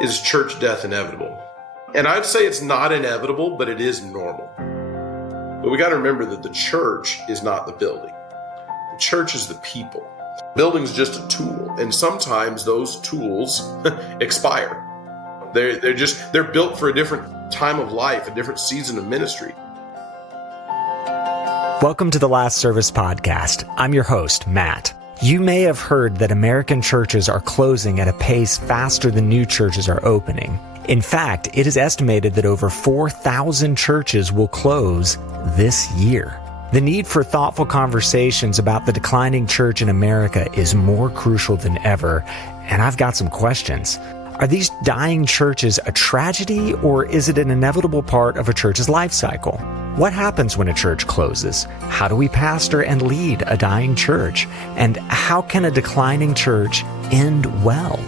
Is church death inevitable? And I'd say it's not inevitable, but it is normal. But we got to remember that the church is not the building. The church is the people. The building's just a tool, and sometimes those tools expire. They're built for a different time of life, a different season of ministry. Welcome to the Last Service Podcast. I'm your host, Matt. You may have heard that American churches are closing at a pace faster than new churches are opening. In fact, it is estimated that over 4,000 churches will close this year. The need for thoughtful conversations about the declining church in America is more crucial than ever, and I've got some questions. Are these dying churches a tragedy, or is it an inevitable part of a church's life cycle? What happens when a church closes? How do we pastor and lead a dying church? And how can a declining church end well?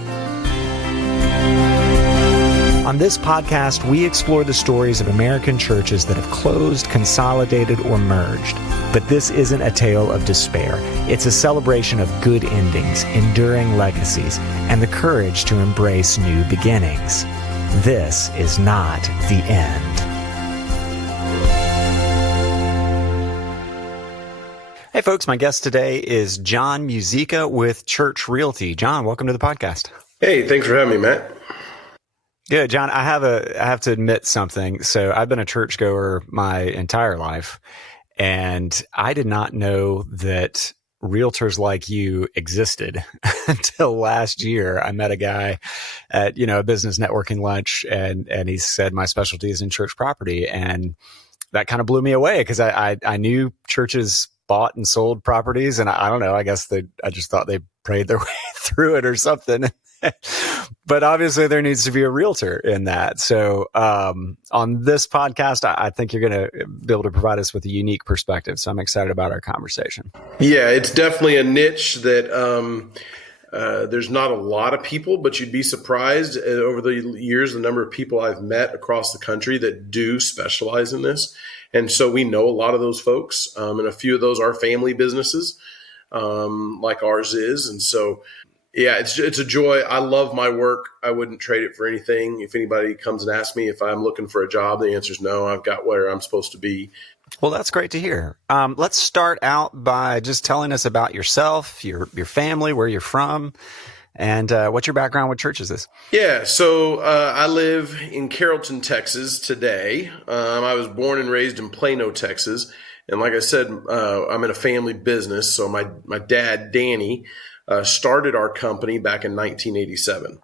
On this podcast, we explore the stories of American churches that have closed, consolidated, or merged. But this isn't a tale of despair. It's a celebration of good endings, enduring legacies, and the courage to embrace new beginnings. This is not the end. Hey folks, my guest today is John Muzyka with Church Realty. John, welcome to the podcast. Hey, thanks for having me, Matt. Good, John. I have to admit something. So I've been a churchgoer my entire life, and I did not know that realtors like you existed until last year. I met a guy at, a business networking lunch, and he said my specialty is in church property, and that kind of blew me away because I knew churches bought and sold properties, and I don't know. I guess I just thought they prayed their way through it or something. But obviously there needs to be a realtor in that. So on this podcast, I think you're going to be able to provide us with a unique perspective. So I'm excited about our conversation. Yeah, it's definitely a niche that there's not a lot of people, but you'd be surprised over the years, the number of people I've met across the country that do specialize in this. And so we know a lot of those folks, and a few of those are family businesses like ours is. And so yeah, it's a joy. I love my work. I wouldn't trade it for anything. If anybody comes and asks me if I'm looking for a job, the answer is no. I've got where I'm supposed to be. Well, that's great to hear. Let's start out by just telling us about yourself, your family, where you're from, and what your background with churches is. Yeah, so I live in Carrollton, Texas today. I was born and raised in Plano, Texas. And like I said, I'm in a family business. So my dad, Danny, started our company back in 1987.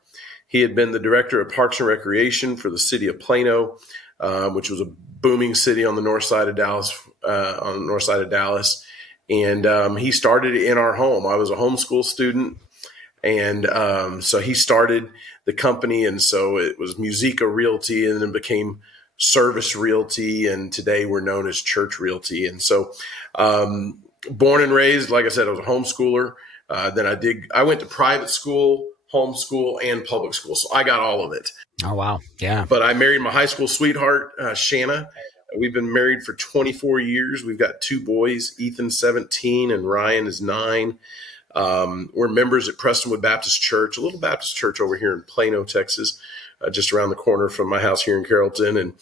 He had been the director of Parks and Recreation for the city of Plano, which was a booming city on the north side of Dallas. And he started in our home. I was a homeschool student, and so he started the company, and so it was Muzyka Realty, and then became Service Realty, and today we're known as Church Realty. And so born and raised, like I said, I was a homeschooler. Then I went to private school, homeschool, and public school. So I got all of it. Oh, wow. Yeah. But I married my high school sweetheart, Shanna. We've been married for 24 years. We've got two boys, Ethan 17 and Ryan is 9. We're members at Prestonwood Baptist Church, a little Baptist church over here in Plano, Texas, just around the corner from my house here in Carrollton. And,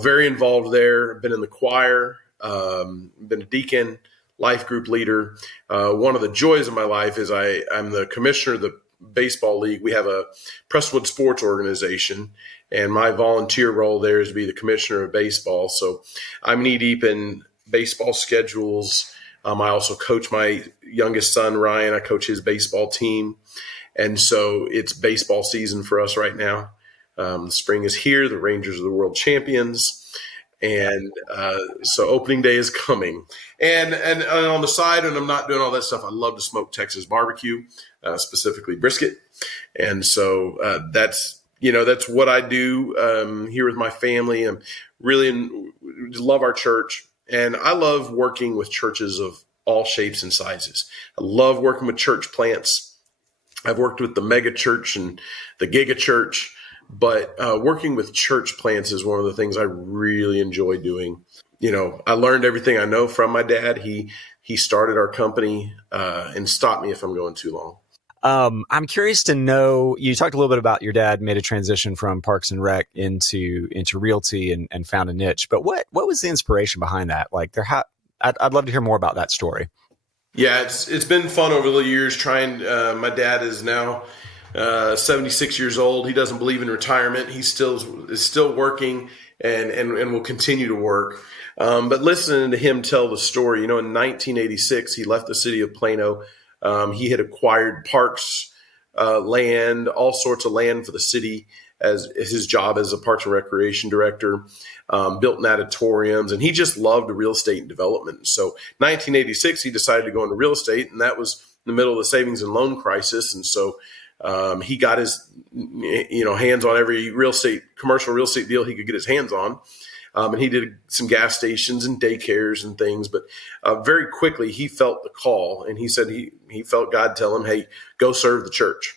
very involved there. Been in the choir, been a deacon, life group leader. One of the joys of my life is I'm the commissioner of the baseball league. We have a Prestonwood sports organization, and my volunteer role there is to be the commissioner of baseball. So I'm knee deep in baseball schedules. I also coach my youngest son, Ryan. I coach his baseball team. And so it's baseball season for us right now. Spring is here. The Rangers are the world champions. And so opening day is coming. And on the side, when I'm not doing all that stuff, I love to smoke Texas barbecue, specifically brisket. And so that's what I do here with my family. And really love our church. And I love working with churches of all shapes and sizes. I love working with church plants. I've worked with the mega church and the giga church. But working with church plants is one of the things I really enjoy doing. I learned everything I know from my dad. He started our company and stopped me if I'm going too long. I'm curious to know, you talked a little bit about your dad made a transition from Parks and Rec into Realty and found a niche, but what was the inspiration behind that? Like I'd love to hear more about that story. Yeah, it's been fun over the years trying. My dad is now 76 years old. He doesn't believe in retirement. He is still working and will continue to work. But listening to him tell the story, in 1986, he left the city of Plano. He had acquired parks, land, all sorts of land for the city as his job as a Parks and Recreation director, built natatoriums, and he just loved real estate and development. So 1986, he decided to go into real estate, and that was in the middle of the savings and loan crisis. And so he got his hands on every commercial real estate deal he could get his hands on. And he did some gas stations and daycares and things. But very quickly, he felt the call, and he said he felt God tell him, hey, go serve the church.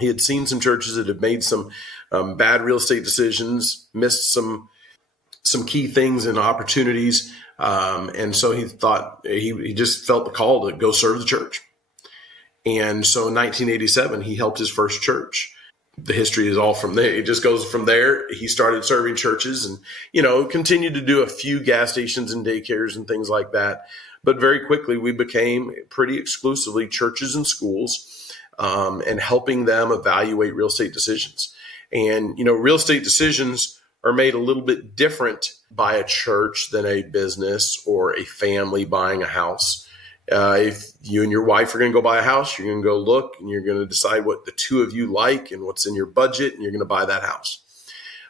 He had seen some churches that had made some bad real estate decisions, missed some key things and opportunities. And so he thought he just felt the call to go serve the church. And so in 1987, he helped his first church. The history is all from there. It just goes from there. He started serving churches and, continued to do a few gas stations and daycares and things like that. But very quickly, we became pretty exclusively churches and schools, and helping them evaluate real estate decisions. And, real estate decisions are made a little bit different by a church than a business or a family buying a house. If you and your wife are going to go buy a house, you're going to go look and you're going to decide what the two of you like and what's in your budget, and you're going to buy that house.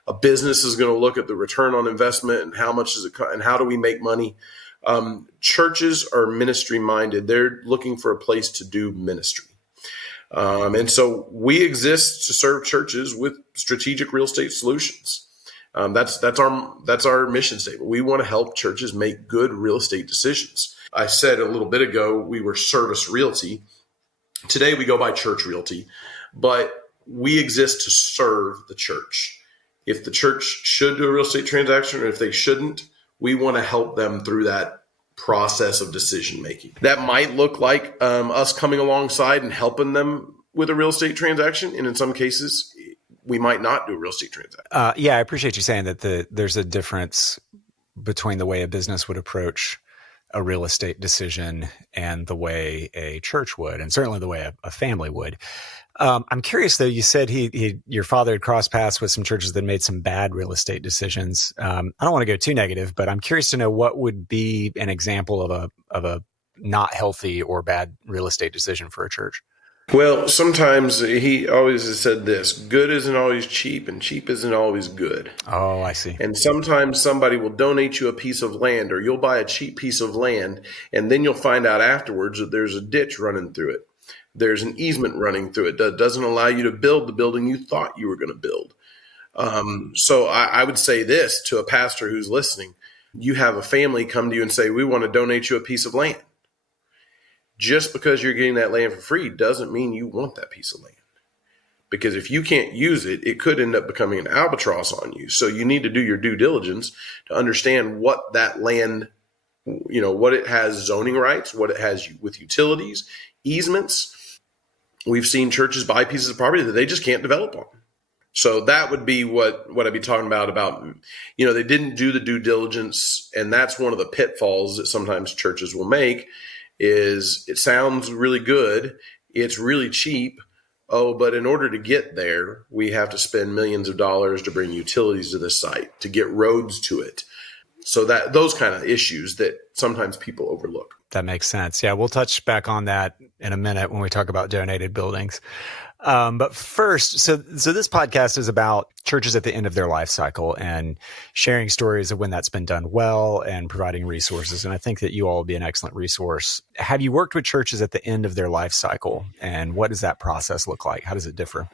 A business is going to look at the return on investment and how much is it and how do we make money. Churches are ministry minded. They're looking for a place to do ministry. And so we exist to serve churches with strategic real estate solutions. That's our mission statement. We want to help churches make good real estate decisions. I said a little bit ago, we were Service Realty. Today we go by Church Realty, but we exist to serve the church. If the church should do a real estate transaction or if they shouldn't, we want to help them through that process of decision making. That might look like us coming alongside and helping them with a real estate transaction. And in some cases, we might not do a real estate transaction. Yeah, I appreciate you saying that there's a difference between the way a business would approach a real estate decision and the way a church would, and certainly the way a family would. I'm curious, though. You said your father had crossed paths with some churches that made some bad real estate decisions. I don't want to go too negative, but I'm curious to know what would be an example of a not healthy or bad real estate decision for a church. Well, sometimes he always has said this: good isn't always cheap, and cheap isn't always good. Oh, I see. And sometimes somebody will donate you a piece of land, or you'll buy a cheap piece of land, and then you'll find out afterwards that there's a ditch running through it. There's an easement running through it that doesn't allow you to build the building you thought you were going to build. So I would say this to a pastor who's listening: you have a family come to you and say, we want to donate you a piece of land. Just because you're getting that land for free doesn't mean you want that piece of land. Because if you can't use it, it could end up becoming an albatross on you. So you need to do your due diligence to understand what that land, what it has zoning rights, what it has with utilities, easements. We've seen churches buy pieces of property that they just can't develop on. So that would be what I'd be talking about, they didn't do the due diligence. And that's one of the pitfalls that sometimes churches will make is it sounds really good. It's really cheap. Oh, but in order to get there, we have to spend millions of dollars to bring utilities to this site, to get roads to it. So that those kind of issues that sometimes people overlook. That makes sense. Yeah, we'll touch back on that in a minute when we talk about donated buildings. But first, so this podcast is about churches at the end of their life cycle and sharing stories of when that's been done well and providing resources. And I think that you all will be an excellent resource. Have you worked with churches at the end of their life cycle? And what does that process look like? How does it differ?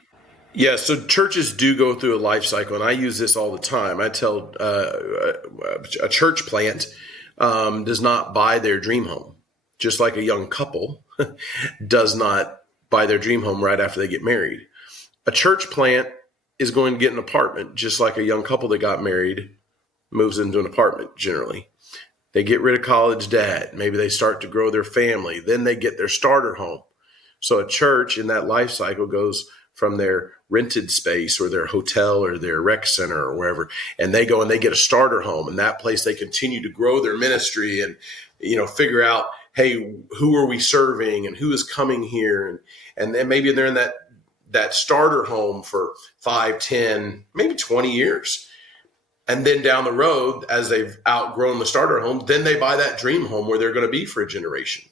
Yeah, so churches do go through a life cycle, and I use this all the time. I tell a church plant does not buy their dream home, just like a young couple does not buy their dream home right after they get married. A church plant is going to get an apartment, just like a young couple that got married moves into an apartment generally. They get rid of college debt. Maybe they start to grow their family. Then they get their starter home. So a church in that life cycle goes from their rented space or their hotel or their rec center or wherever, and they go and they get a starter home. And that place they continue to grow their ministry and, figure out, hey, who are we serving and who is coming here? And then maybe they're in that starter home for 5, 10, maybe 20 years. And then down the road, as they've outgrown the starter home, then they buy that dream home where they're going to be for a generation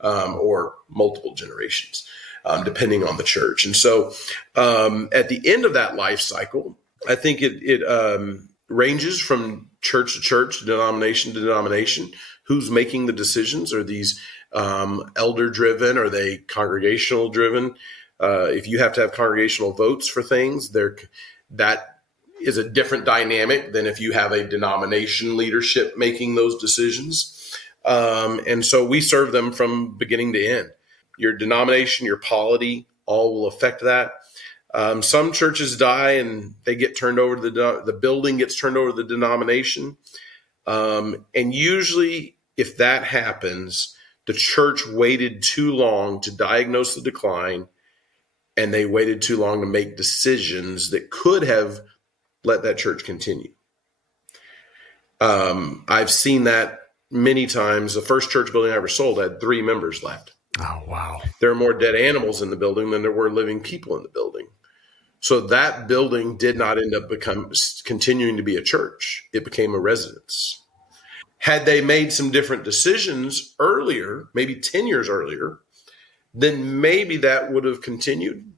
or multiple generations, depending on the church. And so at the end of that life cycle, I think it ranges from church to church, denomination to denomination. Who's making the decisions? Are these elder driven? Are they congregational driven? If you have to have congregational votes for things, that is a different dynamic than if you have a denomination leadership making those decisions. And so we serve them from beginning to end. Your denomination, your polity, all will affect that. Some churches die and they get turned over to the building gets turned over to the denomination. And usually if that happens, the church waited too long to diagnose the decline, and they waited too long to make decisions that could have let that church continue. I've seen that many times. The first church building I ever sold had 3 members left. Oh, wow. There are more dead animals in the building than there were living people in the building. So that building did not end up continuing to be a church. It became a residence. Had they made some different decisions earlier, maybe 10 years earlier, then maybe that would have continued.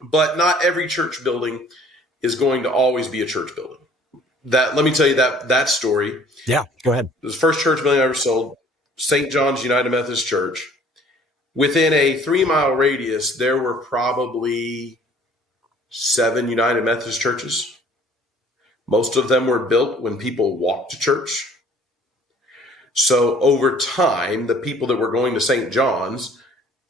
But not every church building is going to always be a church building. Let me tell you that story. Yeah, go ahead. It was the first church building I ever sold, St. John's United Methodist Church. Within a 3-mile radius, there were probably 7 United Methodist churches. Most of them were built when people walked to church. So over time, the people that were going to St. John's,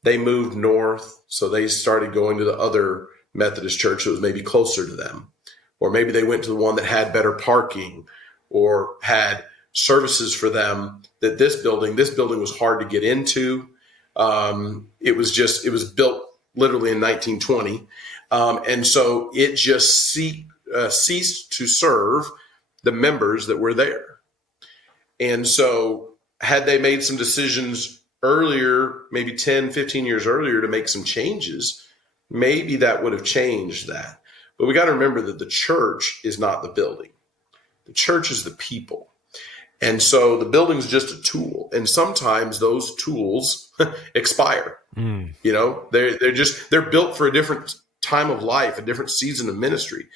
they moved north. So they started going to the other Methodist church that was maybe closer to them. Or maybe they went to the one that had better parking or had services for them. That this building was hard to get into. It was built literally in 1920. And so it just ceased to serve the members that were there. And so had they made some decisions earlier, maybe 10, 15 years earlier, to make some changes, maybe that would have changed that. But we got to remember that the church is not the building. The church is the people. And so the building is just a tool. And sometimes those tools expire. They're built for a different time of life, a different season of ministry.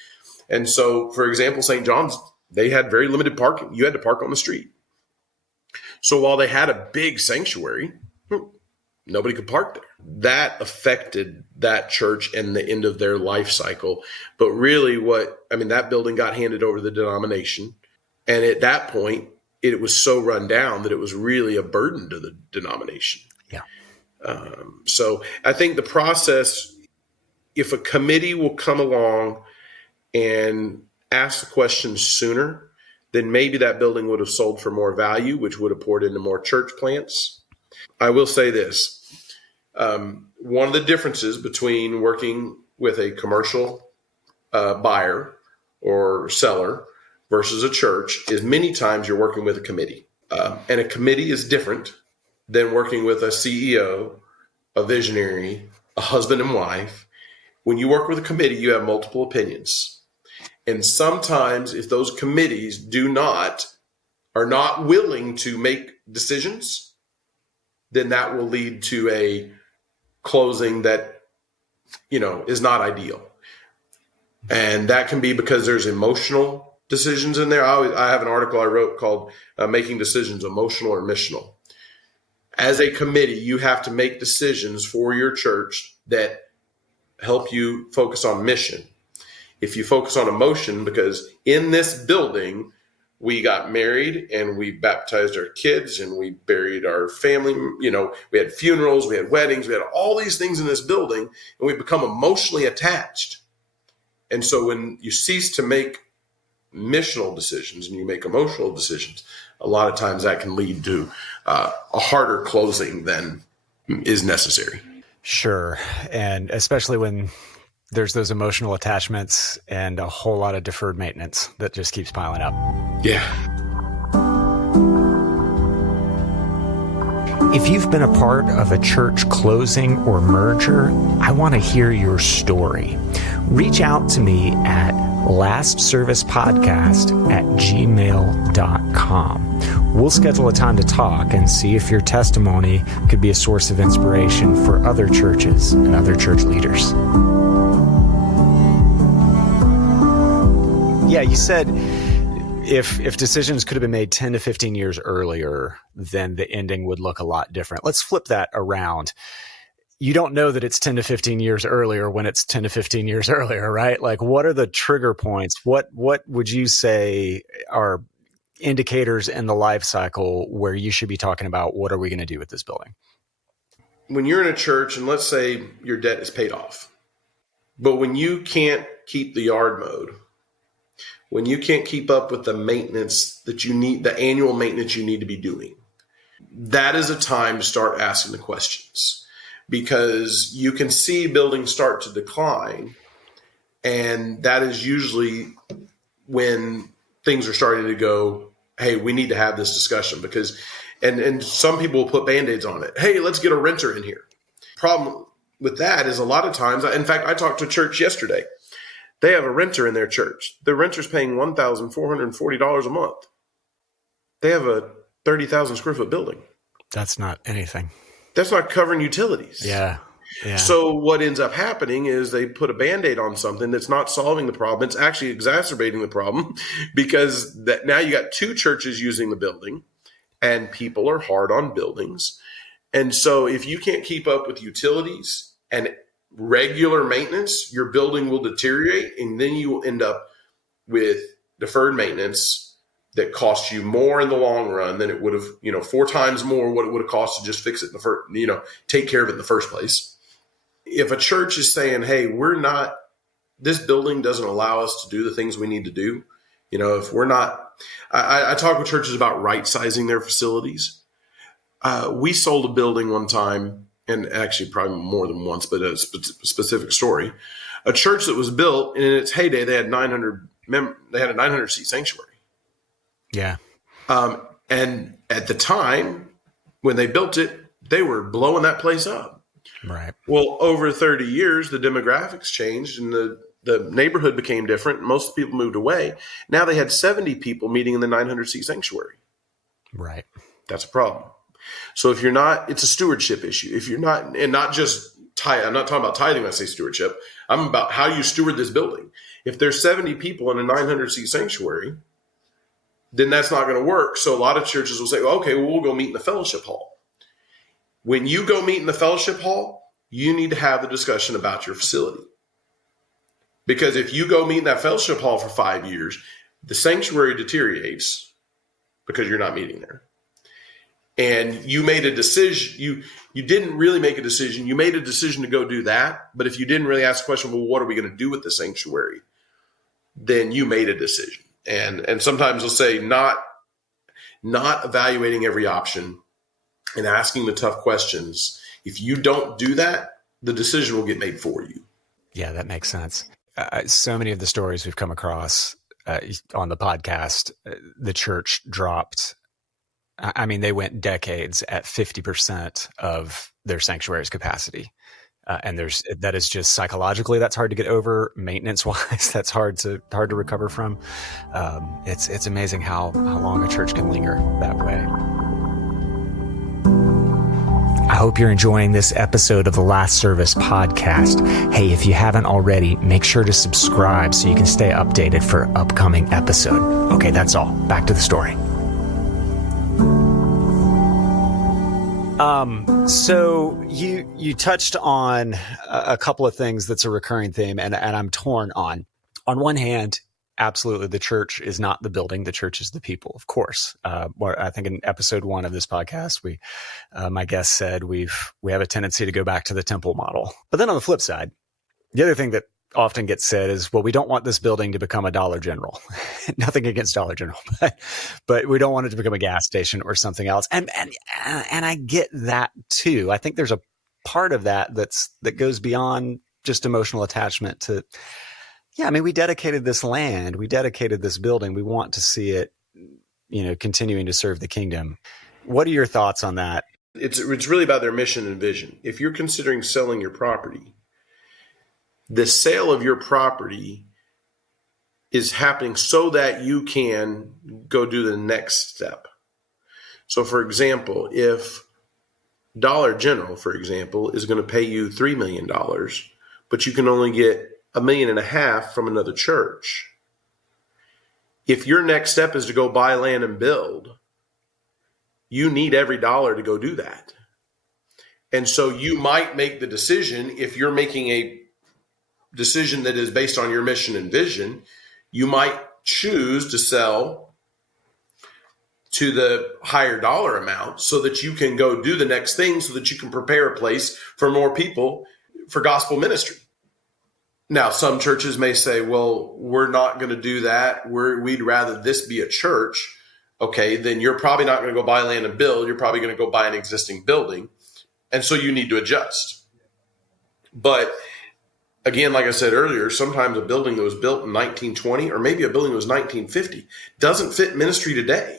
And so, for example, St. John's, they had very limited parking. You had to park on the street. So while they had a big sanctuary, nobody could park there. That affected that church and the end of their life cycle. But really that building got handed over to the denomination. And at that point, it was so run down that it was really a burden to the denomination. Yeah. So I think the process, if a committee will come along and ask the questions sooner, then maybe that building would have sold for more value, which would have poured into more church plants. I will say this. One of the differences between working with a commercial buyer or seller versus a church is many times you're working with a committee. And a committee is different than working with a CEO, a visionary, a husband and wife. When you work with a committee, you have multiple opinions. And sometimes if those committees are not willing to make decisions, then that will lead to a closing that, is not ideal. And that can be because there's emotional decisions in there. I have an article I wrote called Making Decisions Emotional or Missional. As a committee, you have to make decisions for your church that help you focus on mission. If you focus on emotion, because in this building, we got married and we baptized our kids and we buried our family. We had funerals, we had weddings, we had all these things in this building, and we become emotionally attached. And so when you cease to make missional decisions and you make emotional decisions, a lot of times that can lead to a harder closing than is necessary. Sure. And especially when there's those emotional attachments and a whole lot of deferred maintenance that just keeps piling up. Yeah. If you've been a part of a church closing or merger, I want to hear your story. Reach out to me at lastservicepodcast@gmail.com. We'll schedule a time to talk and see if your testimony could be a source of inspiration for other churches and other church leaders. Yeah, you said if decisions could have been made 10 to 15 years earlier, then the ending would look a lot different. Let's flip that around. You don't know that it's 10 to 15 years earlier when it's 10 to 15 years earlier, right? Like, what are the trigger points? What would you say are indicators in the life cycle where you should be talking about what are we going to do with this building? When you're in a church and let's say your debt is paid off, but when you can't keep the yard mowed, when you can't keep up with the maintenance that you need, the annual maintenance you need to be doing, that is a time to start asking the questions, because you can see buildings start to decline. And that is usually when things are starting to go, hey, we need to have this discussion, because, and some people will put Band-Aids on it. Hey, let's get a renter in here. Problem with that is a lot of times, in fact, I talked to a church yesterday. They have a renter in their church. The renter's paying $1,440 a month. They have a 30,000 square foot building. That's not anything. That's not covering utilities. Yeah. So what ends up happening is they put a Band-Aid on something that's not solving the problem. It's actually exacerbating the problem, because that now you got two churches using the building, and people are hard on buildings. And so if you can't keep up with utilities and regular maintenance, your building will deteriorate, and then you will end up with deferred maintenance that costs you more in the long run than it would have, 4 times more what it would have cost to just fix it in the first, take care of it in the first place. If a church is saying, hey, this building doesn't allow us to do the things we need to do, if we're not, I talk with churches about right sizing their facilities. We sold a building one time, and actually probably more than once, but a specific story. A church that was built, and in its heyday, they had a 900 seat sanctuary. Yeah. And at the time when they built it, they were blowing that place up. Right. Well, over 30 years, the demographics changed and the neighborhood became different. Most people moved away. Now they had 70 people meeting in the 900 seat sanctuary. Right. That's a problem. So if you're not, it's a stewardship issue. If you're not, and not just I'm not talking about tithing when I say stewardship. I'm about how you steward this building. If there's 70 people in a 900 seat sanctuary, then that's not going to work. So a lot of churches will say, okay, well, we'll go meet in the fellowship hall. When you go meet in the fellowship hall, you need to have the discussion about your facility. Because if you go meet in that fellowship hall for 5 years, the sanctuary deteriorates because you're not meeting there. And you made a decision. You didn't really make a decision. You made a decision to go do that. But if you didn't really ask the question, well, what are we going to do with the sanctuary? Then you made a decision. And sometimes they'll say not evaluating every option and asking the tough questions. If you don't do that, the decision will get made for you. Yeah, that makes sense. So many of the stories we've come across on the podcast, the church dropped. I mean, they went decades at 50% of their sanctuary's capacity. And that is just psychologically, that's hard to get over. Maintenance wise, that's hard to recover from. It's amazing how long a church can linger that way. I hope you're enjoying this episode of the Last Service podcast. Hey, if you haven't already, make sure to subscribe so you can stay updated for upcoming episode. Okay, that's all. Back to the story. So you touched on a couple of things that's a recurring theme, and I'm torn on. On one hand, absolutely, the church is not the building. The church is the people, of course. I think in episode 1 of this podcast, my guest said we have a tendency to go back to the temple model. But then on the flip side, the other thing that often gets said is, well, we don't want this building to become a Dollar General. Nothing against Dollar General, but we don't want it to become a gas station or something else. And I get that too. I think there's a part of that that goes beyond just emotional attachment to, yeah, I mean, we dedicated this land, we dedicated this building, we want to see it, continuing to serve the kingdom. What are your thoughts on that? It's really about their mission and vision. If you're considering selling your property, the sale of your property is happening so that you can go do the next step. So, for example, if Dollar General, for example, is going to pay you $3 million, but you can only get $1.5 million from another church. If your next step is to go buy land and build, you need every dollar to go do that. And so you might make the decision, if you're making a decision that is based on your mission and vision, you might choose to sell to the higher dollar amount so that you can go do the next thing, so that you can prepare a place for more people for gospel ministry. Now, some churches may say, well, we're not going to do that. We'd rather this be a church. Okay, then you're probably not going to go buy land and build. You're probably going to go buy an existing building. And so you need to adjust. But again, like I said earlier, sometimes a building that was built in 1920 or maybe a building that was 1950 doesn't fit ministry today.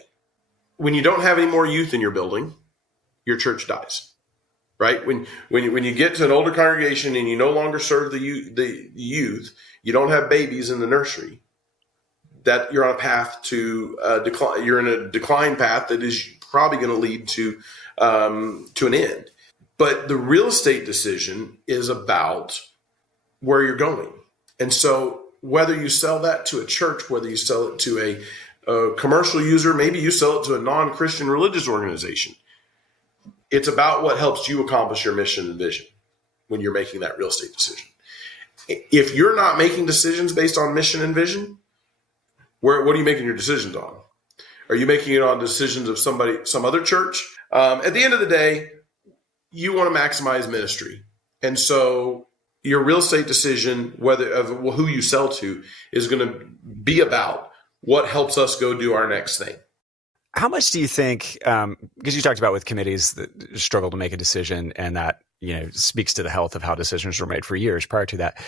When you don't have any more youth in your building, your church dies, right? When you get to an older congregation and you no longer serve the youth, you don't have babies in the nursery, that you're on a path to decline. You're in a decline path that is probably going to lead to an end. But the real estate decision is about where you're going. And so whether you sell that to a church, whether you sell it to a commercial user, maybe you sell it to a non-Christian religious organization, it's about what helps you accomplish your mission and vision when you're making that real estate decision. If you're not making decisions based on mission and vision, what are you making your decisions on? Are you making it on decisions of some other church? At the end of the day, you want to maximize ministry. And so your real estate decision, whether of who you sell to, is going to be about what helps us go do our next thing. How much do you think, because you talked about with committees that struggle to make a decision, and that speaks to the health of how decisions were made for years prior to that.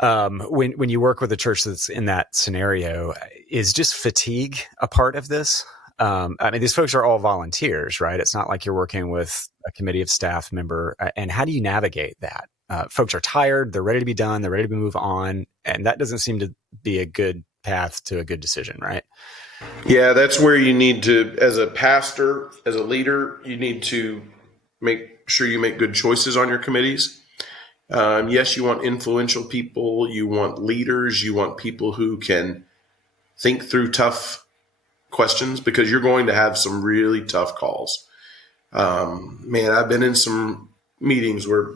When you work with a church that's in that scenario, is just fatigue a part of this? I mean, these folks are all volunteers, right? It's not like you're working with a committee of staff member. And how do you navigate that? Folks are tired, they're ready to be done, they're ready to move on. And that doesn't seem to be a good path to a good decision, right? Yeah, that's where you need to, as a pastor, as a leader, you need to make sure you make good choices on your committees. Yes, you want influential people, you want leaders, you want people who can think through tough questions, because you're going to have some really tough calls. Man, I've been in some meetings where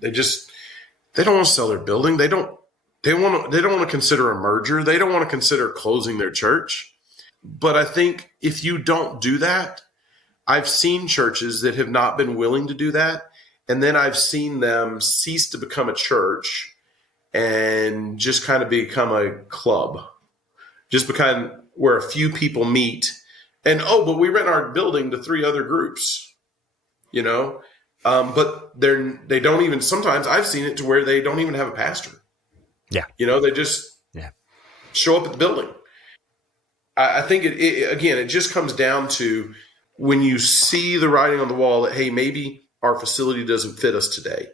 they don't want to sell their building. They don't want to consider a merger. They don't want to consider closing their church. But I think if you don't do that, I've seen churches that have not been willing to do that. And then I've seen them cease to become a church and just kind of become a club, just become where a few people meet and, but we rent our building to 3 other groups, but they don't even, sometimes I've seen it to where they don't even have a pastor. Yeah. They just show up at the building. I think it just comes down to when you see the writing on the wall that, hey, maybe our facility doesn't fit us today.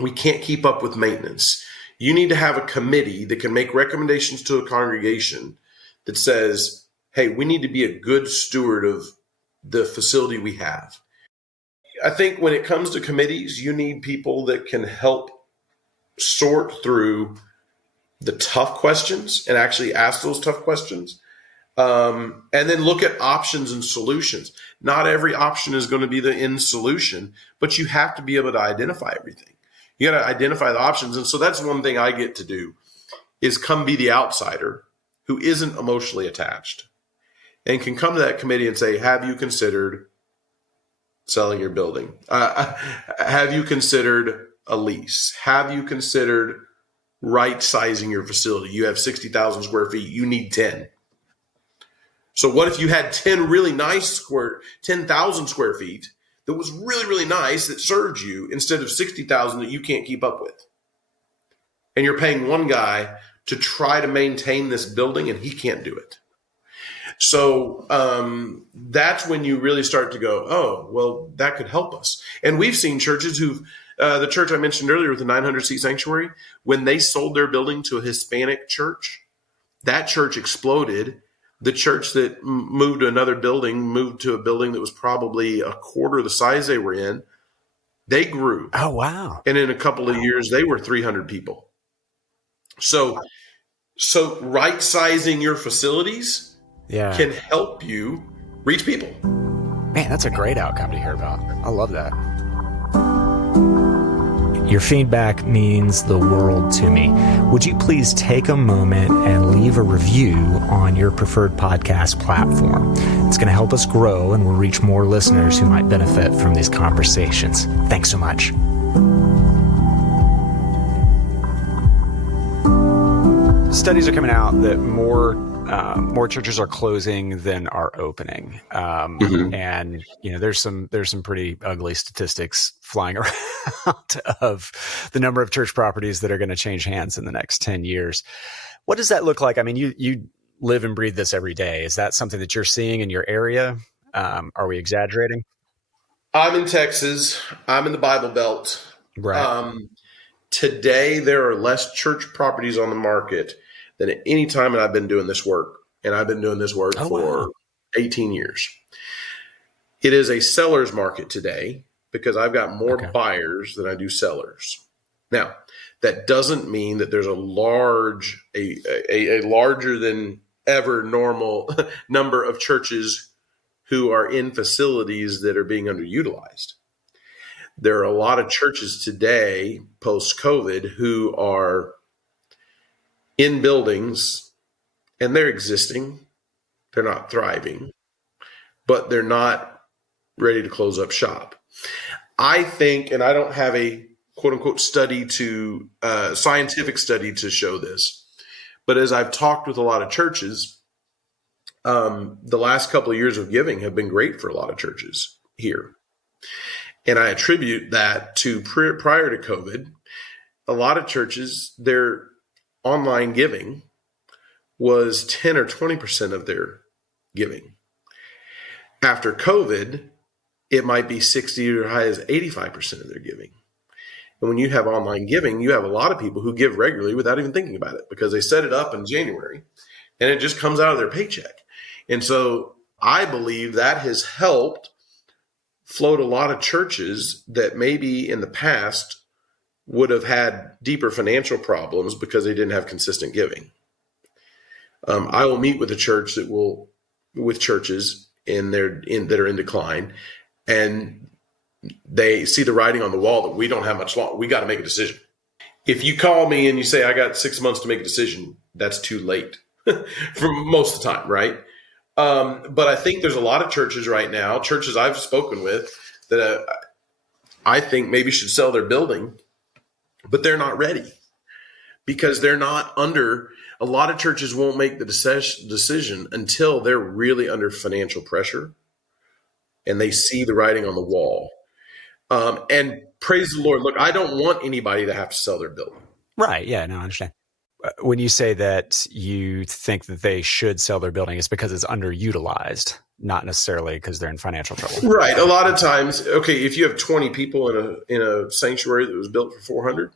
We can't keep up with maintenance. You need to have a committee that can make recommendations to a congregation that says, hey, we need to be a good steward of the facility we have. I think when it comes to committees, you need people that can help sort through the tough questions and actually ask those tough questions. And then look at options and solutions. Not every option is going to be the end solution, but you have to be able to identify everything. You got to identify the options. And so that's one thing I get to do, is come be the outsider who isn't emotionally attached and can come to that committee and say, have you considered selling your building? Have you considered a lease? Have you considered right sizing your facility? You have 60,000 square feet. You need 10. So what if you had 10 really nice 10,000 square feet that was really, really nice that served you instead of 60,000 that you can't keep up with. And you're paying one guy to try to maintain this building and he can't do it. So that's when you really start to go, oh, well, that could help us. And we've seen churches the church I mentioned earlier with the 900-seat sanctuary, when they sold their building to a Hispanic church, that church exploded. The church that moved to another building moved to a building that was probably a quarter of the size they were in. They grew. Oh, wow. And in a couple of years, they were 300 people. So right sizing your facilities can help you reach people. Man, that's a great outcome to hear about. I love that. Your feedback means the world to me. Would you please take a moment and leave a review on your preferred podcast platform? It's going to help us grow and we'll reach more listeners who might benefit from these conversations. Thanks so much. Studies are coming out that more churches are closing than are opening, and there's some pretty ugly statistics flying around of the number of church properties that are going to change hands in the next 10 years. What does that look like? I mean, you live and breathe this every day. Is that something that you're seeing in your area? Are we exaggerating? I'm in Texas. I'm in the Bible Belt. Right. Today, there are less church properties on the market than at any time that I've been doing this work. And I've been doing this work for 18 years. It is a seller's market today because I've got more buyers than I do sellers. Now, that doesn't mean that there's a larger than ever normal number of churches who are in facilities that are being underutilized. There are a lot of churches today, post-COVID, who are in buildings and they're existing. They're not thriving, but they're not ready to close up shop. I think, and I don't have a quote unquote scientific study to show this, but as I've talked with a lot of churches, the last couple of years of giving have been great for a lot of churches here. And I attribute that to prior to COVID, a lot of churches, their online giving was 10 or 20% of their giving. After COVID, it might be 60 or high as 85% of their giving. And when you have online giving, you have a lot of people who give regularly without even thinking about it because they set it up in January and it just comes out of their paycheck. And so I believe that has helped float a lot of churches that maybe in the past would have had deeper financial problems because they didn't have consistent giving. I will meet with a church with churches that are in decline, and they see the writing on the wall that we don't have much long. We got to make a decision. If you call me and you say, I got 6 months to make a decision, that's too late for most of the time, right? But I think there's a lot of churches right now, churches I've spoken with, that I think maybe should sell their building, but they're not ready because they're not under. A lot of churches won't make the decision until they're really under financial pressure and they see the writing on the wall. And praise the Lord. Look, I don't want anybody to have to sell their building. Right. Yeah, no, I understand. When you say that you think that they should sell their building, it's because it's underutilized, not necessarily because they're in financial trouble. Right. A lot of times, okay, if you have 20 people in a sanctuary that was built for 400,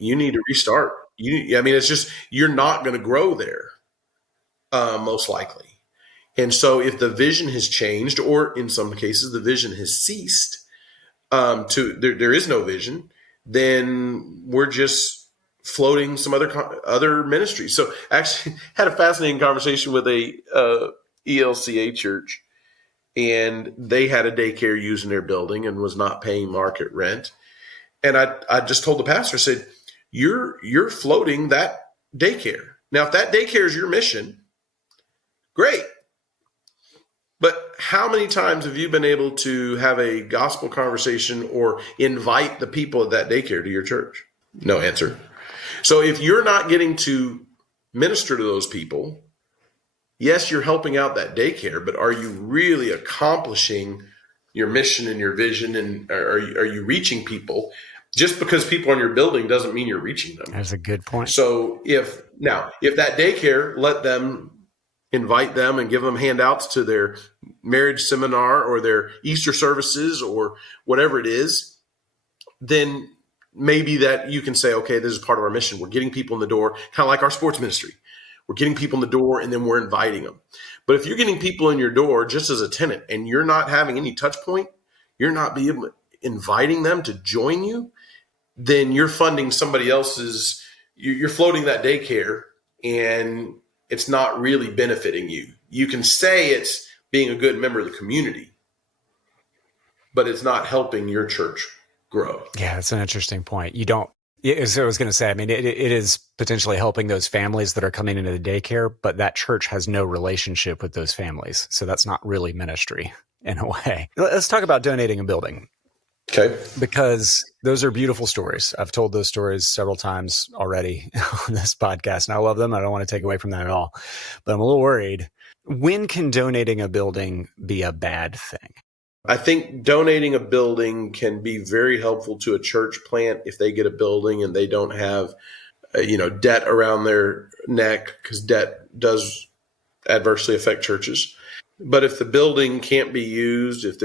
you need to restart. It's just, you're not going to grow there, most likely. And so if the vision has changed, or in some cases, the vision has ceased, there is no vision, then we're just floating some other ministries. So actually had a fascinating conversation with a ELCA church, and they had a daycare using their building and was not paying market rent. And I just told the pastor, I said, you're floating that daycare. Now, if that daycare is your mission, great. But how many times have you been able to have a gospel conversation or invite the people at that daycare to your church? No answer. So if you're not getting to minister to those people, yes, you're helping out that daycare, but are you really accomplishing your mission and your vision, and are you reaching people? Just because people in your building doesn't mean you're reaching them. That's a good point. So if that daycare, let them invite them and give them handouts to their marriage seminar or their Easter services or whatever it is, then maybe that you can say, okay, this is part of our mission. We're getting people in the door, kind of like our sports ministry. We're getting people in the door and then we're inviting them. But if you're getting people in your door just as a tenant and you're not having any touch point, you're not be able to inviting them to join you, then you're funding somebody else's, you're floating that daycare and it's not really benefiting you. You can say it's being a good member of the community, but it's not helping your church grow. Yeah, that's an interesting point. You don't, so I was going to say, I mean, it is potentially helping those families that are coming into the daycare, but that church has no relationship with those families. So that's not really ministry in a way. Let's talk about donating a building. Okay. Because those are beautiful stories. I've told those stories several times already on this podcast, and I love them. I don't want to take away from that at all, but I'm a little worried. When can donating a building be a bad thing? I think donating a building can be very helpful to a church plant if they get a building and they don't have, debt around their neck, because debt does adversely affect churches. But if the building can't be used, if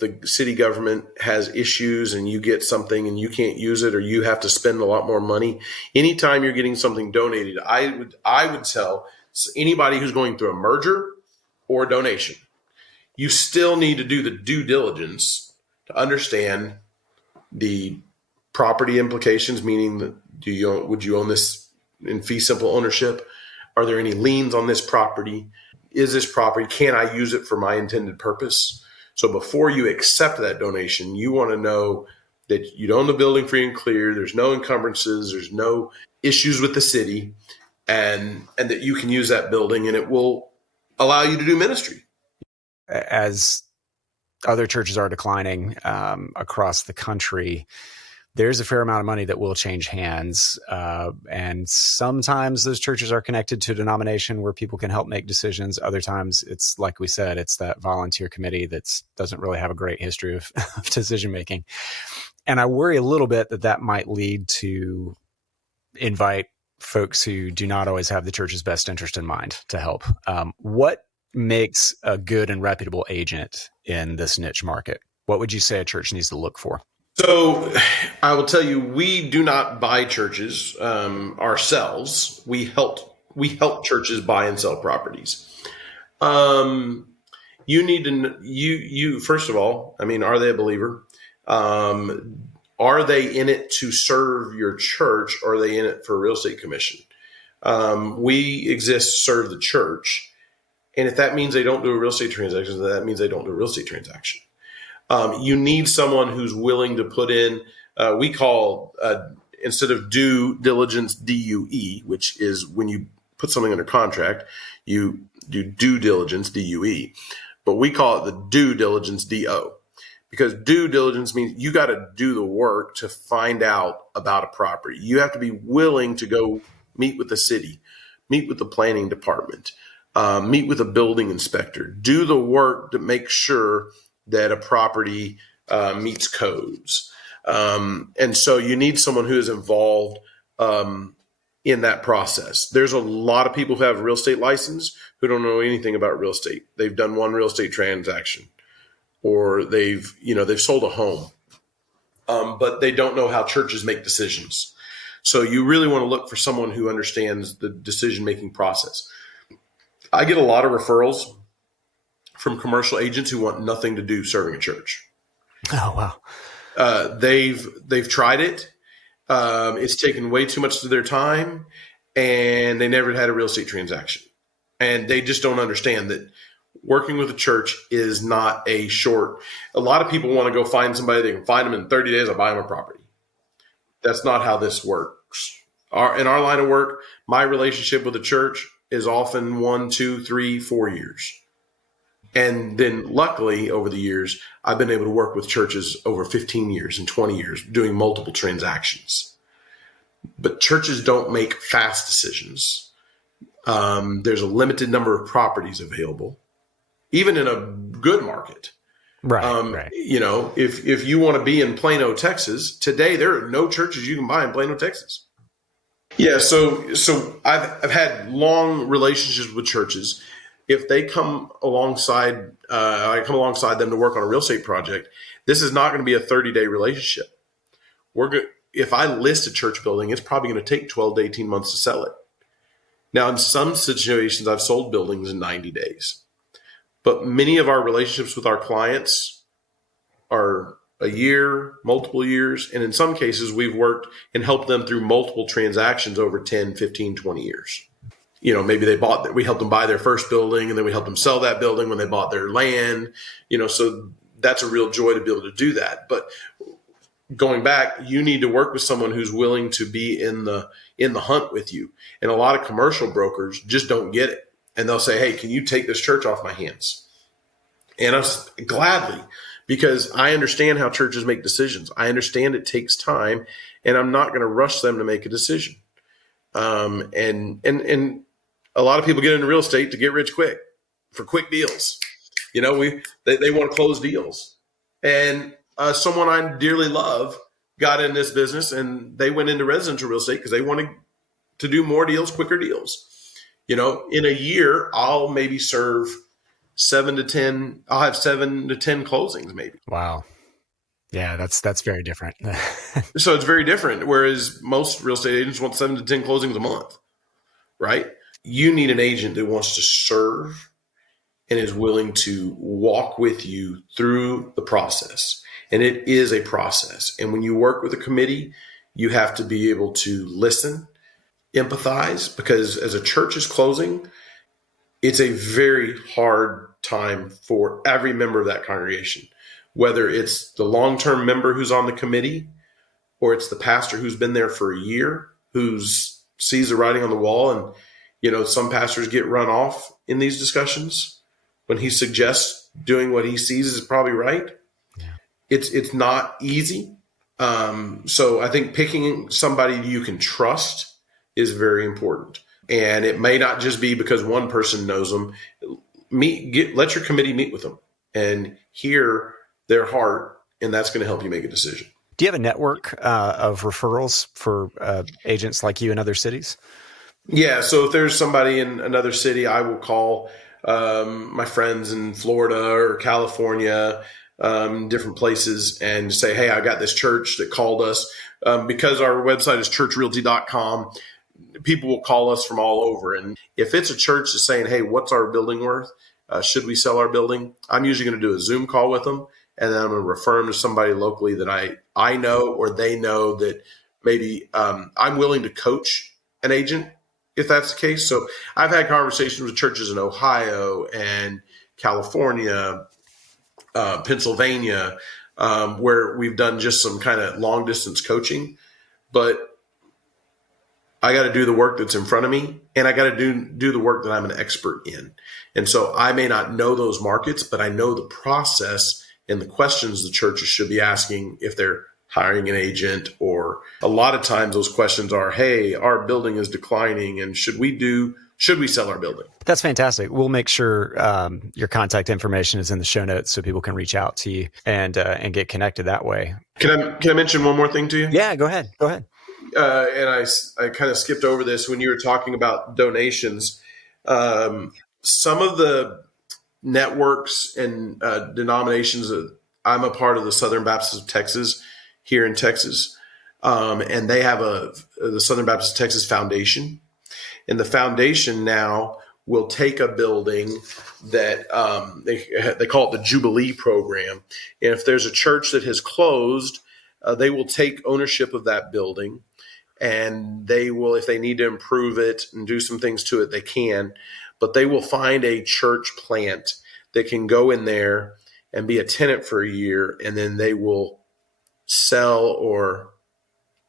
the city government has issues and you get something and you can't use it, or you have to spend a lot more money, anytime you're getting something donated, I would tell anybody who's going through a merger or a donation, you still need to do the due diligence to understand the property implications, meaning that would you own this in fee simple ownership? Are there any liens on this property? Is this property, can I use it for my intended purpose? So before you accept that donation, you want to know that you own the building free and clear. There's no encumbrances. There's no issues with the city, and that you can use that building and it will allow you to do ministry. As other churches are declining across the country, there's a fair amount of money that will change hands. And sometimes those churches are connected to a denomination where people can help make decisions. Other times it's like we said, it's that volunteer committee that doesn't really have a great history of decision making. And I worry a little bit that might lead to invite folks who do not always have the church's best interest in mind to help. What makes a good and reputable agent in this niche market? What would you say a church needs to look for? So I will tell you, we do not buy churches ourselves. We help churches buy and sell properties. You need to, you first of all, I mean, are they a believer? Are they in it to serve your church, or are they in it for a real estate commission? We exist to serve the church. And if that means they don't do a real estate transaction, that means they don't do a real estate transaction. You need someone who's willing to put in, we call, instead of due diligence, DUE, which is when you put something under contract, you do due diligence, DUE. But we call it the due diligence, DO. Because due diligence means you got to do the work to find out about a property. You have to be willing to go meet with the city, meet with the planning department, meet with a building inspector, do the work to make sure that a property meets codes. And so you need someone who is involved in that process. There's a lot of people who have a real estate license who don't know anything about real estate. They've done one real estate transaction, or they've sold a home, but they don't know how churches make decisions. So you really want to look for someone who understands the decision-making process. I get a lot of referrals from commercial agents who want nothing to do serving a church. Oh, wow. They've tried it. It's taken way too much of their time, and they never had a real estate transaction. And they just don't understand that working with a church is not a lot of people want to go find somebody, they can find them in 30 days, I'll buy them a property. That's not how this works. In our line of work, my relationship with the church is often 1, 2, 3, 4 years. And then luckily over the years, I've been able to work with churches over 15 years and 20 years doing multiple transactions. But churches don't make fast decisions. There's a limited number of properties available, even in a good market. Right. If you want to be in Plano, Texas, today there are no churches you can buy in Plano, Texas. Yeah, so I've had long relationships with churches. If they come alongside, I come alongside them to work on a real estate project. This is not going to be a 30-day relationship. If I list a church building, it's probably going to take 12 to 18 months to sell it. Now, in some situations, I've sold buildings in 90 days. But many of our relationships with our clients are a year, multiple years. And in some cases, we've worked and helped them through multiple transactions over 10, 15, 20 years. Maybe we helped them buy their first building and then we helped them sell that building when they bought their land, so that's a real joy to be able to do that. But going back, you need to work with someone who's willing to be in the hunt with you. And a lot of commercial brokers just don't get it. And they'll say, hey, can you take this church off my hands? And gladly, because I understand how churches make decisions. I understand it takes time, and I'm not going to rush them to make a decision. And a lot of people get into real estate to get rich quick, for quick deals. They want to close deals. And someone I dearly love got in this business, and they went into residential real estate because they wanted to do more deals, quicker deals. In a year, I'll maybe serve 7 to 10. I'll have 7 to 10 closings, maybe. Wow. Yeah, that's very different. So it's very different. Whereas most real estate agents want 7 to 10 closings a month, right? You need an agent that wants to serve and is willing to walk with you through the process. And it is a process. And when you work with a committee, you have to be able to listen, empathize, because as a church is closing, it's a very hard time for every member of that congregation, whether it's the long-term member who's on the committee or it's the pastor who's been there for a year, who sees the writing on the wall. And, some pastors get run off in these discussions when he suggests doing what he sees is probably right. Yeah. It's not easy. So I think picking somebody you can trust is very important. And it may not just be because one person knows them. Let your committee meet with them and hear their heart, and that's going to help you make a decision. Do you have a network of referrals for agents like you in other cities? Yeah. So if there's somebody in another city, I will call my friends in Florida or California, different places, and say, hey, I got this church that called us. Because our website is churchrealty.com, people will call us from all over. And if it's a church that's saying, hey, what's our building worth? Should we sell our building? I'm usually going to do a Zoom call with them, and then I'm going to refer them to somebody locally that I know, or they know that maybe I'm willing to coach an agent if that's the case. So I've had conversations with churches in Ohio and California, Pennsylvania, where we've done just some kind of long distance coaching, but I got to do the work that's in front of me, and I got to do the work that I'm an expert in. And so I may not know those markets, but I know the process and the questions the churches should be asking if they're hiring an agent. Or a lot of times those questions are, hey, our building is declining, and should we sell our building? That's fantastic. We'll make sure your contact information is in the show notes so people can reach out to you and get connected that way. Can I mention one more thing to you? Yeah, go ahead. And I kind of skipped over this when you were talking about donations. Some of the networks and denominations that I'm a part of, the Southern Baptists of Texas here in Texas, and they have the Southern Baptist of Texas Foundation, and the foundation now will take a building that they call it the Jubilee Program, and if there's a church that has closed, they will take ownership of that building. And they will, if they need to improve it and do some things to it, they can. But they will find a church plant that can go in there and be a tenant for a year, and then they will sell or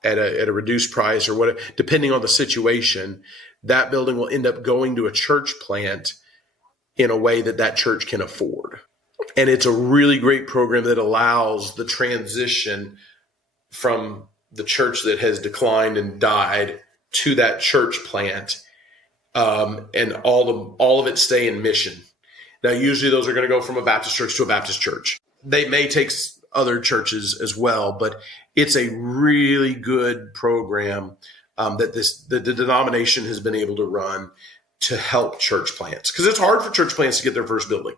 at a reduced price or whatever, depending on the situation. That building will end up going to a church plant in a way that church can afford. And it's a really great program that allows the transition from the church that has declined and died to that church plant, and all of it stay in mission. Now, usually those are going to go from a Baptist church to a Baptist church. they may take other churches as well, but it's a really good program that the denomination has been able to run to help church plants, because it's hard for church plants to get their first building.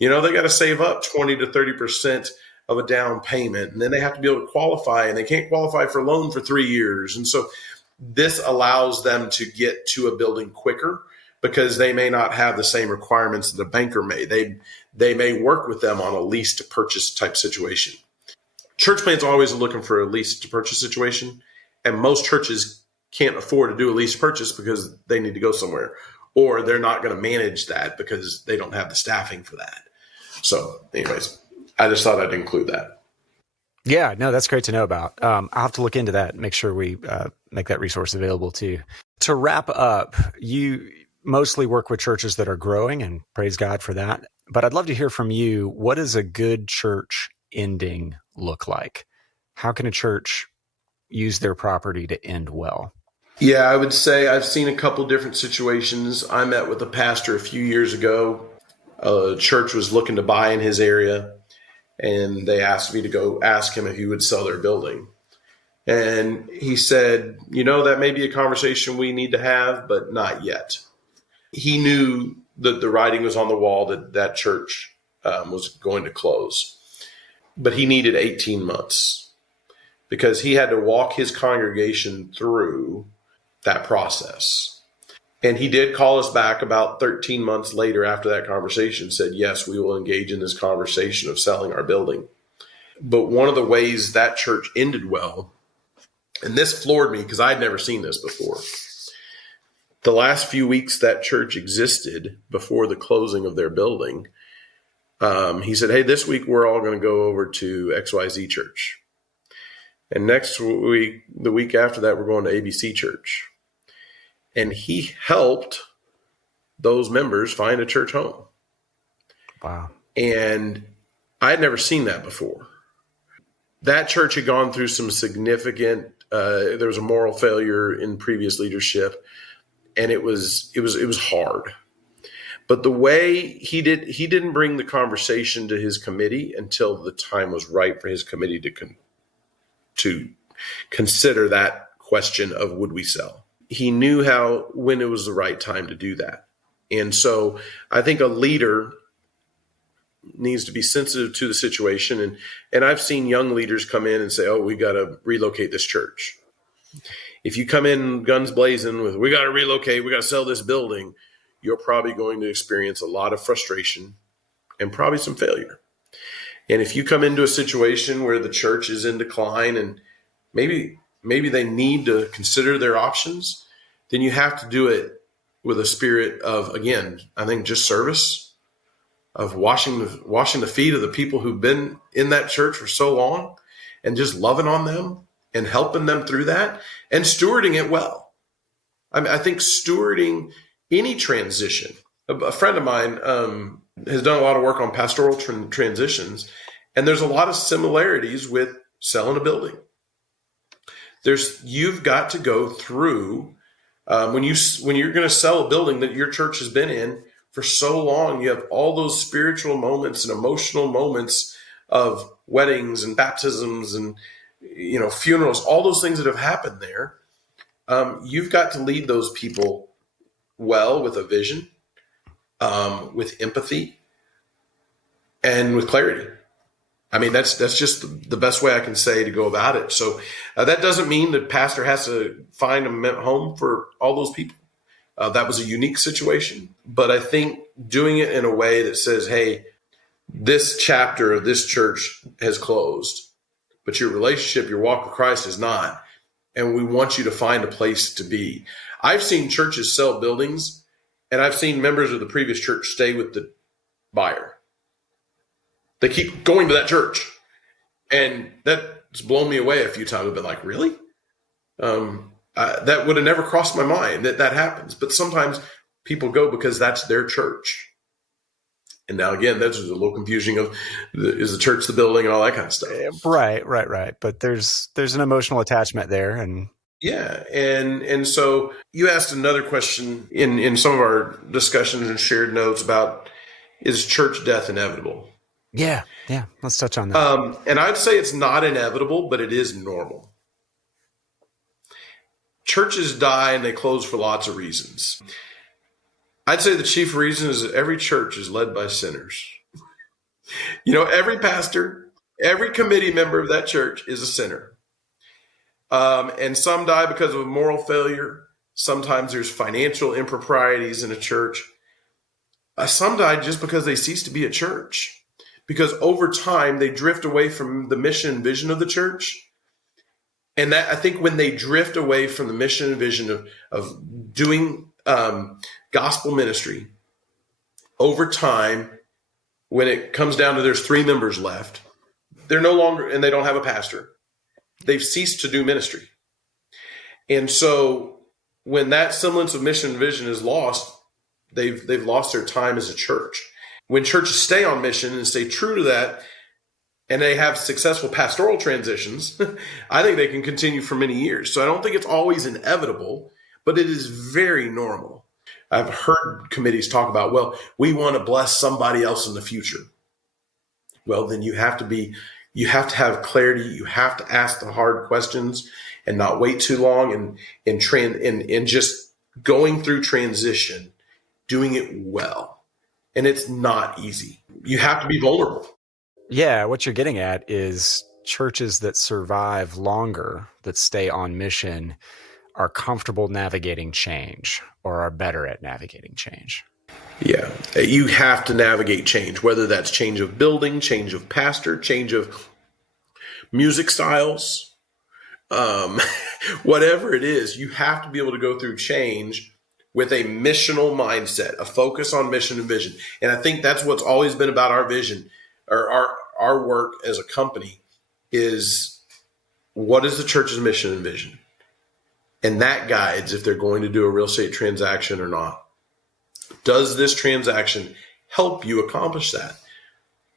They got to save up 20 to 30% of a down payment, and then they have to be able to qualify, and they can't qualify for a loan for 3 years. And so this allows them to get to a building quicker, because they may not have the same requirements that a banker may. They may work with them on a lease to purchase type situation. Church plants always are looking for a lease to purchase situation, and most churches can't afford to do a lease purchase because they need to go somewhere, or they're not going to manage that because they don't have the staffing for that. So anyways, I just thought I'd include that. Yeah, no, that's great to know about. I'll have to look into that and make sure we make that resource available too. To wrap up, you mostly work with churches that are growing, and praise God for that. But I'd love to hear from you. What does a good church ending look like? How can a church use their property to end well? Yeah, I would say I've seen a couple different situations. I met with a pastor a few years ago. A church was looking to buy in his area, and they asked me to go ask him if he would sell their building. And he said, that may be a conversation we need to have, but not yet. He knew that the writing was on the wall that church was going to close, but he needed 18 months because he had to walk his congregation through that process. And he did call us back about 13 months later after that conversation, said, yes, we will engage in this conversation of selling our building. But one of the ways that church ended well, and this floored me because I'd never seen this before. The last few weeks that church existed before the closing of their building, he said, hey, this week we're all going to go over to XYZ church. And next week, the week after that, we're going to ABC church. And he helped those members find a church home. Wow. And I had never seen that before. That church had gone through some significant, there was a moral failure in previous leadership, and it was hard. But the way he didn't bring the conversation to his committee until the time was right for his committee to consider that question of would we sell. He knew when it was the right time to do that. And so I think a leader needs to be sensitive to the situation. And I've seen young leaders come in and say, oh, we got to relocate this church. If you come in guns blazing with, we got to relocate, we got to sell this building, you're probably going to experience a lot of frustration and probably some failure. And if you come into a situation where the church is in decline and maybe they need to consider their options, then you have to do it with a spirit of, again, I think just service, of washing the feet of the people who've been in that church for so long, and just loving on them and helping them through that and stewarding it well. I think stewarding any transition. A friend of mine has done a lot of work on pastoral transitions, and there's a lot of similarities with selling a building. You've got to go through when you're going to sell a building that your church has been in for so long. You have all those spiritual moments and emotional moments of weddings and baptisms and funerals, all those things that have happened there. You've got to lead those people well with a vision, with empathy, and with clarity. I mean, that's just the best way I can say to go about it. So that doesn't mean that pastor has to find a home for all those people. That was a unique situation. But I think doing it in a way that says, hey, this chapter of this church has closed, but your relationship, your walk with Christ is not. And we want you to find a place to be. I've seen churches sell buildings, and I've seen members of the previous church stay with the buyer. They keep going to that church. And that's blown me away a few times. I've been like, really? That would have never crossed my mind that happens. But sometimes people go because that's their church. And now, again, that's a little confusing of is the church the building and all that kind of stuff. Right. But there's an emotional attachment there. And yeah. And so you asked another question in some of our discussions and shared notes about, is church death inevitable? Yeah. Yeah. Let's touch on that. And I'd say it's not inevitable, but it is normal. Churches die and they close for lots of reasons. I'd say the chief reason is that every church is led by sinners. Every pastor, every committee member of that church is a sinner. And some die because of a moral failure. Sometimes there's financial improprieties in a church. Some die just because they cease to be a church. Because over time, they drift away from the mission and vision of the church. And that, I think, when they drift away from the mission and vision of doing gospel ministry, over time, when it comes down to there's 3 members left, they're no longer, and they don't have a pastor. They've ceased to do ministry. And so when that semblance of mission and vision is lost, they've lost their time as a church. When churches stay on mission and stay true to that, and they have successful pastoral transitions, I think they can continue for many years. So I don't think it's always inevitable, but it is very normal. I've heard committees talk about, well, we want to bless somebody else in the future. Well, then you have to have clarity. You have to ask the hard questions and not wait too long and just going through transition, doing it well. And it's not easy. You have to be vulnerable. Yeah, what you're getting at is churches that survive longer, that stay on mission, are comfortable navigating change or are better at navigating change. Yeah, you have to navigate change, whether that's change of building, change of pastor, change of music styles, whatever it is, you have to be able to go through change with a missional mindset, a focus on mission and vision. And I think that's what's always been about our vision, or our work as a company, is what is the church's mission and vision? And that guides if they're going to do a real estate transaction or not. Does this transaction help you accomplish that?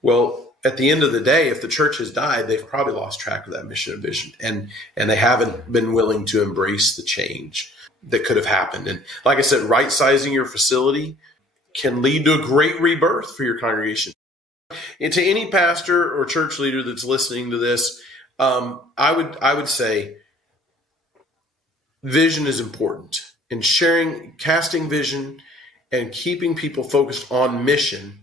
Well, at the end of the day, if the church has died, they've probably lost track of that mission and vision, and they haven't been willing to embrace the change that could have happened. And like I said, right sizing your facility can lead to a great rebirth for your congregation. And to any pastor or church leader that's listening to this, I would say vision is important, and casting vision and keeping people focused on mission,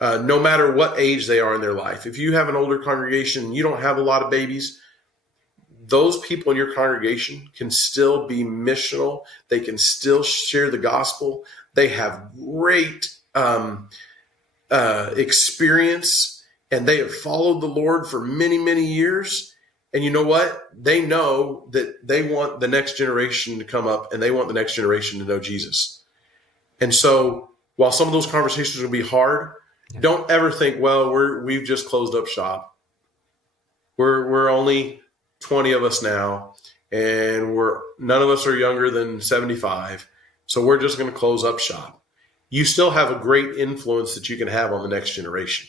no matter what age they are in their life. If you have an older congregation and you don't have a lot of babies, those people in your congregation can still be missional. They can still share the gospel. They have great experience, and they have followed the Lord for many, many years. And you know what? They know that they want the next generation to come up, and they want the next generation to know Jesus. And so while some of those conversations will be hard, don't ever think, well, we've just closed up shop. We're only 20 of us now, and none of us are younger than 75. So we're just going to close up shop. You still have a great influence that you can have on the next generation.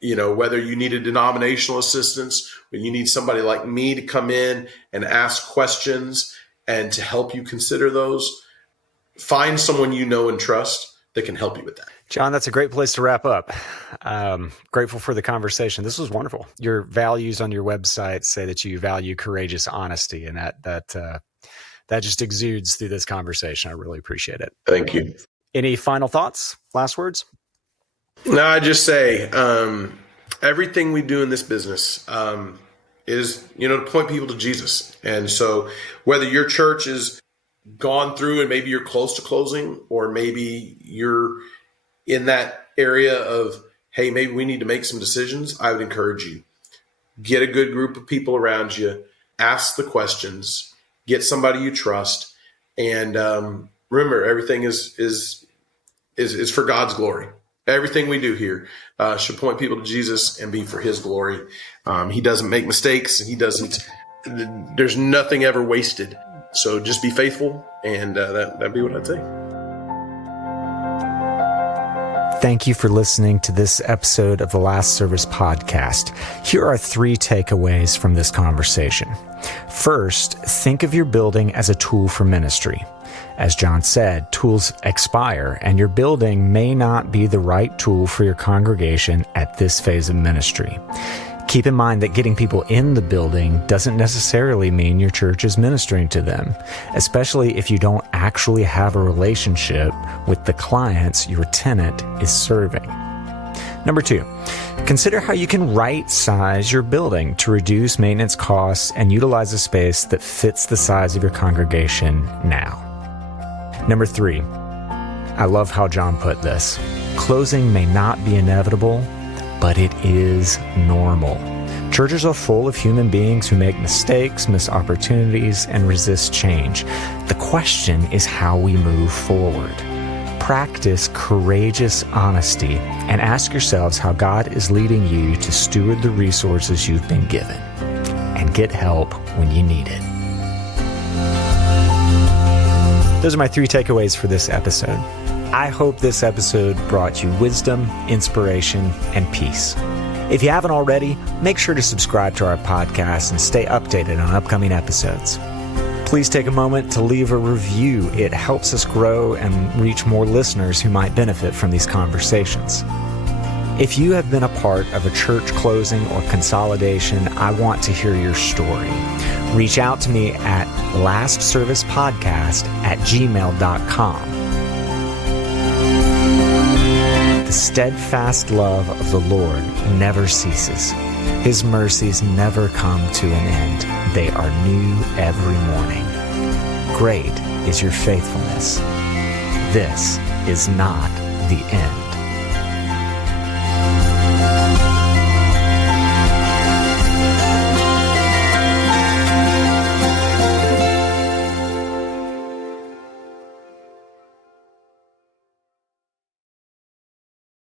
Whether you need a denominational assistance, or you need somebody like me to come in and ask questions and to help you consider those, find someone you know and trust that can help you with that. John, that's a great place to wrap up. Grateful for the conversation. This was wonderful. Your values on your website say that you value courageous honesty, and that just exudes through this conversation. I really appreciate it. Thank you. Any final thoughts? Last words? No, I just say everything we do in this business is, to point people to Jesus. And so whether your church is gone through and maybe you're close to closing, or maybe you're in that area of, hey, maybe we need to make some decisions, I would encourage you. Get a good group of people around you, ask the questions, get somebody you trust, and remember, everything is for God's glory. Everything we do here should point people to Jesus and be for his glory. He doesn't make mistakes. There's nothing ever wasted. So just be faithful, and that'd be what I'd say. Thank you for listening to this episode of the Last Service podcast. Here are 3 takeaways from this conversation. First, think of your building as a tool for ministry. As John said, tools expire, and your building may not be the right tool for your congregation at this phase of ministry. Keep in mind that getting people in the building doesn't necessarily mean your church is ministering to them, especially if you don't actually have a relationship with the clients your tenant is serving. Number 2, consider how you can right-size your building to reduce maintenance costs and utilize a space that fits the size of your congregation now. Number 3, I love how John put this. Closing may not be inevitable, but it is normal. Churches are full of human beings who make mistakes, miss opportunities, and resist change. The question is how we move forward. Practice courageous honesty and ask yourselves how God is leading you to steward the resources you've been given, and get help when you need it. Those are my 3 takeaways for this episode. I hope this episode brought you wisdom, inspiration, and peace. If you haven't already, make sure to subscribe to our podcast and stay updated on upcoming episodes. Please take a moment to leave a review. It helps us grow and reach more listeners who might benefit from these conversations. If you have been a part of a church closing or consolidation, I want to hear your story. Reach out to me at lastservicepodcast@gmail.com. The steadfast love of the Lord never ceases. His mercies never come to an end. They are new every morning. Great is your faithfulness. This is not the end.